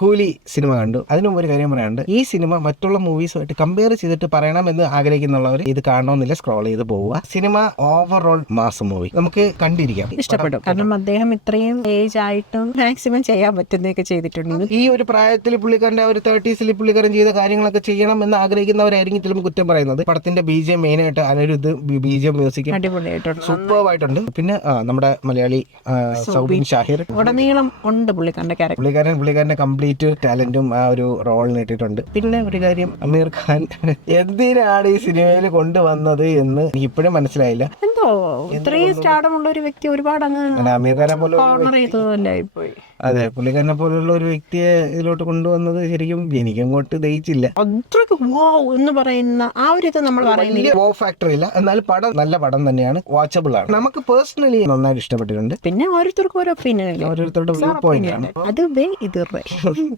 കൂലി സിനിമ കണ്ടു. അതിനു മുമ്പ് ഒരു കാര്യം പറയാനുണ്ട്. ഈ സിനിമ മറ്റുള്ള മൂവീസുമായിട്ട് കമ്പയർ ചെയ്തിട്ട് പറയണമെന്ന് ആഗ്രഹിക്കുന്നുള്ളവർ ഇത് കാണണമെന്നില്ല, സ്ക്രോൾ ചെയ്ത് പോവുക. സിനിമ ഓവറോൾ മാസ് മൂവി, നമുക്ക് കണ്ടിരിക്കാം, ഇഷ്ടപ്പെടും. കാരണം അദ്ദേഹം ഇത്രയും ഏജ് ആയിട്ടും മാക്സിമം ചെയ്യാൻ പറ്റുന്നതൊക്കെ ചെയ്തിട്ടുണ്ട്. ഈ ഒരു പ്രായത്തിൽ പുള്ളിക്കാരൻ്റെ ഒരു 30s പുള്ളിക്കാരൻ ചെയ്ത കാര്യങ്ങളൊക്കെ ചെയ്യണം എന്ന് ആഗ്രഹിക്കുന്നവരായിരിക്കും ചിലപ്പോൾ കുറ്റം പറയുന്നത്. പടത്തിന്റെ BGM മെയിനായിട്ട് അനിരുദ്ധ് BGM മ്യൂസിക് അടിപൊളിയായിട്ടുണ്ട്, സൂപ്പർവായിട്ടുണ്ട്. പിന്നെ നമ്മുടെ മലയാളി സൗബിൻ ഷാഹിർ ഉടനീളം ഉണ്ട് പുള്ളിക്കാരന്റെ ക്യാരക്ടർ. പുള്ളിക്കാരന്റെ കംപ്ലീറ്റ് ടാലന്റും ആ ഒരു റോൾ നേടിയിട്ടുണ്ട്. പിന്നെ ഒരു കാര്യം, അമീർ ഖാൻ എന്തിനാണ് ഈ സിനിമയിൽ കൊണ്ടുവന്നത് എന്ന് എനിക്ക് ഇപ്പോഴും മനസ്സിലായില്ല. എന്തോ ഇത്രയും സ്റ്റാർഡമുള്ള ഒരു വ്യക്തി ഒരുപാട് അങ്ങ് അമീർ ഖാനെ പോലെ കോർണർ ചെയ്തതല്ലേ പോയി. അതെ, പുള്ളിക്കാരനെ പോലുള്ള ഒരു വ്യക്തിയെ ഇതിലോട്ട് കൊണ്ടുവന്നത് ശരിക്കും എനിക്കങ്ങോട്ട് ദഹിച്ചില്ല. അത്രയ്ക്ക് വോ എന്ന് പറയുന്ന ആ ഒരു ഇത് നമ്മൾ പറയുന്നില്ല. വോ ഫാക്ടർ ഇല്ല, എന്നാൽ പടം നല്ല പടം തന്നെയാണ്, വാച്ചബിൾ ആണ്. നമുക്ക് പേഴ്സണലി നന്നായിട്ട് ഇഷ്ടപ്പെട്ടിട്ടുണ്ട്. പിന്നെ ഓരോരുത്തർക്കും ഓരോ ഒപ്പീനിയൻ, ഓരോരുത്തരുടെ വ്യൂ പോയിന്റ് ആണ്. അത് വേ ഇത്